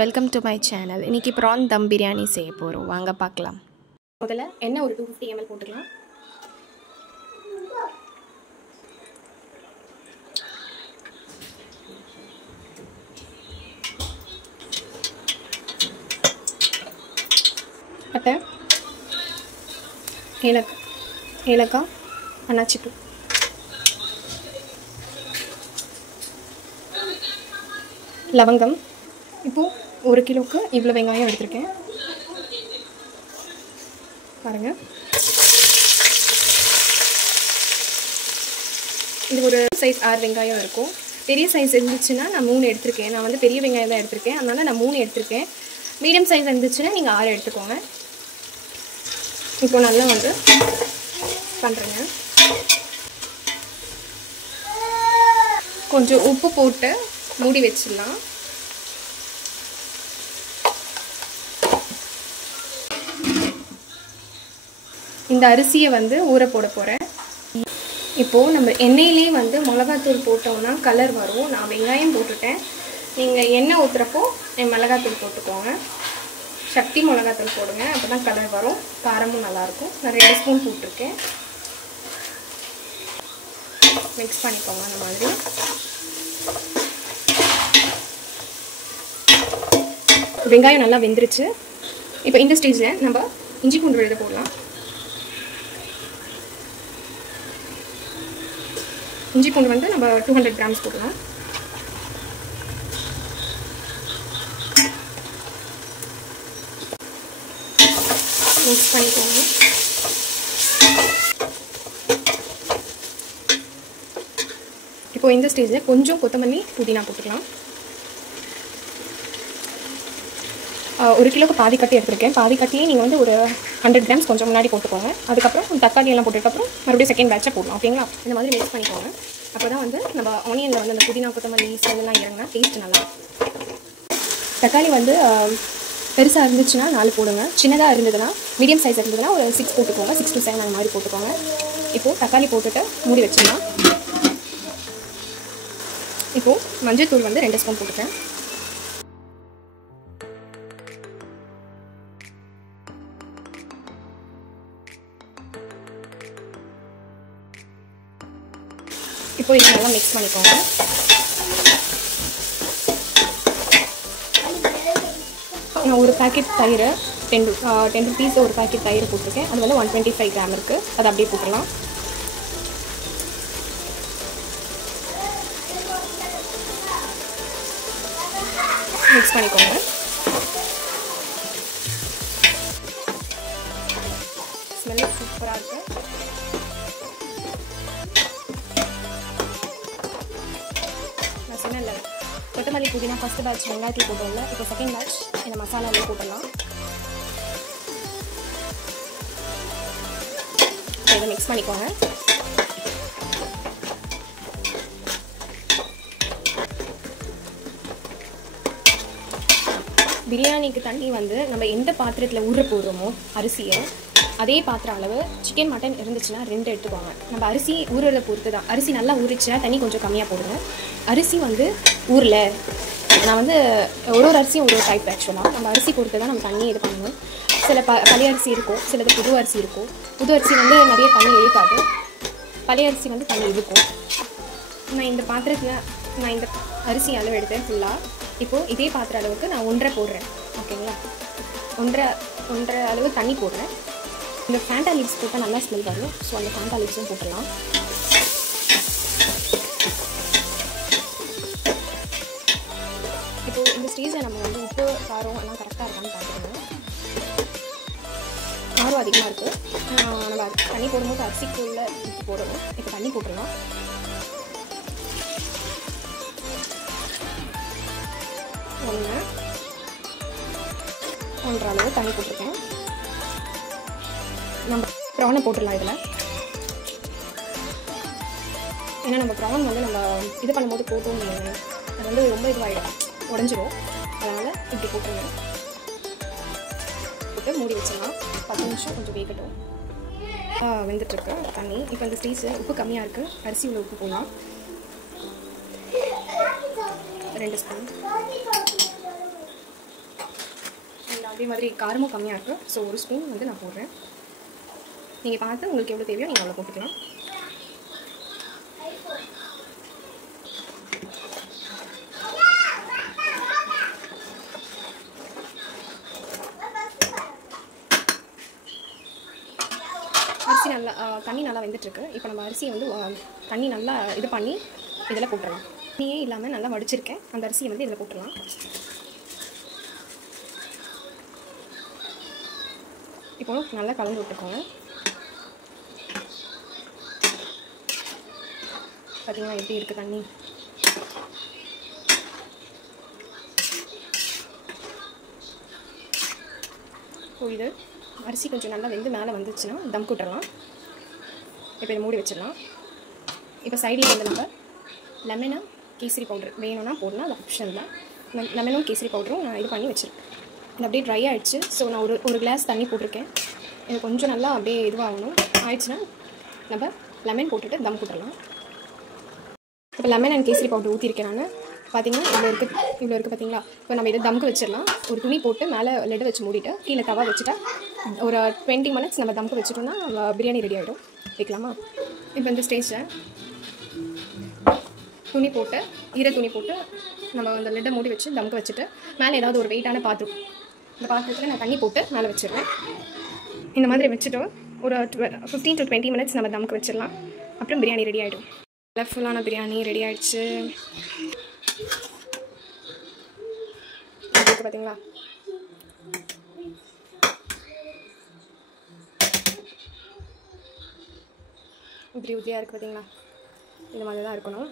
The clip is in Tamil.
Welcome to my channel. இன்றைக்கி ப்ரான் தம் பிரியாணி செய்ய போகிறோம். வாங்க பார்க்கலாம். முதல்ல எண்ணெய் ஒரு 250 ml போட்டுக்கலாம். பட்டை, ஏலக்காய், அன்னாச்சிப்பூ, லவங்கம். இப்போது 1 கிலோவுக்கு இவ்வளோ வெங்காயம் எடுத்திருக்கேன் பாருங்கள். இது ஒரு சைஸ் 6 வெங்காயம் இருக்கும். பெரிய சைஸ் இருந்துச்சுன்னா நான் 3 எடுத்திருக்கேன். நான் வந்து பெரிய வெங்காயம் தான் எடுத்திருக்கேன், அதனால் நான் 3 எடுத்திருக்கேன். மீடியம் சைஸ் இருந்துச்சுன்னா நீங்கள் 6 எடுத்துக்கோங்க. இப்போ நல்லா வந்து பண்ணுறேங்க. கொஞ்சம் உப்பு போட்டு மூடி வச்சிடலாம். இந்த அரிசியை வந்து ஊற போட போகிறேன். இப்போது நம்ம எண்ணெயிலே வந்து மிளகாத்தூள் போட்டோம்னா கலர் வரும். நான் வெங்காயம் போட்டுட்டேன். நீங்கள் எண்ணெய் ஊற்றுறப்போ மிளகாத்தூள் போட்டுக்கோங்க. சக்தி மிளகாத்தூள் போடுங்க, அப்போ தான் கலர் வரும், காரமும் நல்லாயிருக்கும். நான் 2 ஸ்பூன் போட்டிருக்கேன். மிக்ஸ் பண்ணிக்கோங்க. அந்த மாதிரி வெங்காயம் நல்லா வெந்துருச்சு. இப்போ இந்த ஸ்டேஜில் நம்ம இஞ்சி பூண்டு விழுத போடலாம். இஞ்சி பூண்டு வந்து நம்ம 200 கிராம்ஸ் போடலாம். மிக்ஸ் பண்ணிக்கோங்க. இப்போ இந்த ஸ்டேஜில் கொஞ்சம் கொத்தமல்லி, புதினா போட்டுக்கலாம். 1 கிலோக்கு பாதி கட்டி எடுத்துருக்கேன். பாதி கட்டியே நீங்கள் வந்து ஒரு 100 கிராம்ஸ் கொஞ்சம் முன்னாடி போட்டுக்கோங்க. அதுக்கப்புறம் தக்காளி எல்லாம் போட்டதுக்கப்புறம் மறுபடியும் செகண்ட் பேட்சை போடலாம். ஓகேங்களா? இந்த மாதிரி மிக்ஸ் பண்ணிக்கோங்க. அப்போ தான் வந்து நம்ம ஆனியனில் வந்து அந்த புதினா, கொத்தமல்லி, ஸ்மெல்லாம் இறங்கினா டேஸ்ட் நல்லா. தக்காளி வந்து பெருசாக இருந்துச்சுன்னா 4 போடுங்க. சின்னதாக இருந்ததுன்னா, மீடியம் சைஸ் இருந்ததுன்னா ஒரு 6 போட்டுக்கோங்க. 6 to 7 அந்த மாதிரி போட்டுக்கோங்க. இப்போது தக்காளி போட்டுட்டு மூடி வச்சிடலாம். இப்போது மஞ்சள் தூள் வந்து 2 ஸ்பூன் போட்டுட்டேன். இப்போ இது நல்லா மிக்ஸ் பண்ணிக்கோங்க. நான் ஒரு பேக்கெட் தயிர் 10 rupees ஒரு பேக்கெட் தயிர் போட்டிருக்கேன். அது வந்து 125 கிராம் இருக்குது. அது அப்படியே போட்டுடலாம். மிக்ஸ் பண்ணிக்கோங்க. ஸ்மெல்லு சூப்பராக இருக்குது. நான் சொன்னேன்ல, கொத்தமல்லி, புதினா ஃபஸ்ட்டு பேட்ச் வெங்காயத்தில் போட்டோம்ல, இப்போ செகண்ட் பேட்ச் இந்த மசாலாவிலே போட்டுடலாம். இதை மிக்ஸ் பண்ணிக்கோங்க. பிரியாணிக்கு தண்ணி வந்து நம்ம எந்த பாத்திரத்தில் ஊற போடுறோமோ அரிசியை, அதே பாத்திரம் அளவு சிக்கன், மட்டன் இருந்துச்சுன்னா 2 எடுத்துக்கோங்க. நம்ம அரிசி ஊறுறதை பொறுத்து தான். அரிசி நல்லா ஊறிச்சுன்னா தண்ணி கொஞ்சம் கம்மியாக போடுங்க. அரிசி வந்து ஊரில் நான் வந்து ஒரு அரிசியும் ஒரு டைப். ஆக்சுவலாக நம்ம அரிசி பொறுத்து தான் நம்ம தண்ணி இது பண்ணணும். சில பழைய அரிசி இருக்கும், சிலது புது அரிசி இருக்கும். புது அரிசி வந்து நிறைய தண்ணி இழுக்காது, பழைய அரிசி வந்து தண்ணி இழுக்கும். நான் இந்த பாத்திரத்தில் நான் இந்த அரிசி அளவு எடுத்தேன் ஃபுல்லாக. இப்போது இதே பாத்திர அளவுக்கு நான் 1.5 போடுறேன். ஓகேங்களா? 1.5 அளவு தண்ணி போடுறேன். இந்த ஃபேண்டா லீவ்ஸ் போட்டால் நல்லா ஸ்மெல் வரும். ஸோ அந்த ஃபேண்டா லீவ்ஸும் போட்டுடலாம். இப்போது இந்த ஸ்டேஜில் நம்ம வந்து உப்பு, காரம் எல்லாம் கரெக்டாக இருக்கான்னு பார்த்துக்கணும். காரம் அதிகமாக இருக்குது. நம்ம தண்ணி போடும்போது அரிசிக்குள்ளே உப்பு போடணும். இப்போ தண்ணி போட்டுடலாம். ஒன்றரை அளவு தண்ணி போட்டிருக்கேன். நம்ம ப்ரானை போட்டுடலாம் இதில். ஏன்னா நம்ம ப்ரான் வந்து நம்ம இது பண்ணும்போது போட்டோம், அது வந்து ரொம்ப இதுவாகிடும், உடஞ்சிரும். அதனால் இப்படி போட்டுருங்க. போட்டு மூடி வச்சிடலாம். 10 நிமிஷம் கொஞ்சம் வேகட்டும். வெந்துட்டுருக்கு தண்ணி. இப்போ இந்த ஸ்டேஜில் உப்பு கம்மியாக இருக்குது. அரிசி உள்ள உப்பு போடலாம். 2 ஸ்பூன். அதே மாதிரி காரமும் கம்மியாக இருக்குது. ஸோ 1 ஸ்பூன் வந்து நான் போடுறேன். நீங்கள் பார்த்து உங்களுக்கு எவ்வளோ தேவையோ நீங்கள் அவ்வளோ போட்டுக்கலாம். அரிசி நல்லா தண்ணி நல்லா வெந்துட்டுருக்கு. இப்போ நம்ம அரிசியை வந்து தண்ணி நல்லா இது பண்ணி இதில் போட்டுடலாம். தண்ணியே இல்லாமல் நல்லா வடிச்சிருக்கேன். அந்த அரிசியை வந்து இதில் போட்டுடலாம். இப்போ நல்லா கலந்து விட்டுக்கோங்க. பார்த்தீங்களா எப்படி இருக்குது தண்ணி. ஸோ இது அரிசி கொஞ்சம் நல்லா வெந்து மேலே வந்துச்சுன்னா தம் கூட்டலாம். இப்போ இதை மூடி வச்சிடலாம். இப்போ சைடில் வந்து நம்ம லெமனு கேசரி பவுடர் வேணும்னா போடணும், அது ஆப்ஷன் தான். லெமனும் கேசரி பவுடரும் நான் இது பண்ணி வச்சுருக்கேன். இது அப்படியே ட்ரை ஆகிடுச்சு. ஸோ நான் ஒரு கிளாஸ் தண்ணி போட்டிருக்கேன். இது கொஞ்சம் நல்லா அப்படியே இதுவாகணும். ஆயிடுச்சுன்னா நம்ம லெமன் போட்டுட்டு தம் கூட்டலாம். இப்போ லெமன் அண்ட் கேசரி பவுடர் ஊற்றிருக்கேன் நான். பார்த்தீங்கன்னா இவ்வளோ இருக்குது பார்த்தீங்களா. இப்போ நம்ம இதை தம்க்கு வச்சிடலாம். ஒரு துணி போட்டு மேலே லெட் வச்சு மூடிட்டு கீழே தவா வச்சுட்டா ஒரு 20 மினிட்ஸ் நம்ம தம்க்கு வச்சுட்டோம்னா பிரியாணி ரெடி ஆகிடும். வைக்கலாமா? இப்போ இந்த ஸ்டேஜில் துணி போட்டு துணி போட்டு நம்ம அந்த லெட்டை மூடி வச்சு தம்க்கு வச்சுட்டு மேலே ஏதாவது ஒரு வெயிட்டான பாத்திரம், இந்த பாத்திரத்தில் நான் தண்ணி போட்டு மேலே வச்சிடுறேன். இந்த மாதிரி வச்சுட்டு ஒரு 15 to 20 மினிட்ஸ் நம்ம தம்க்கு வச்சிடலாம். அப்புறம் பிரியாணி ரெடி ஆகிடும். ஃபுல்லான பிரியாணி ரெடி ஆகிடுச்சு. பார்த்தீங்களா இப்படி உதியாக இருக்குது பார்த்தீங்களா. இந்த மாதிரி தான் இருக்கணும்.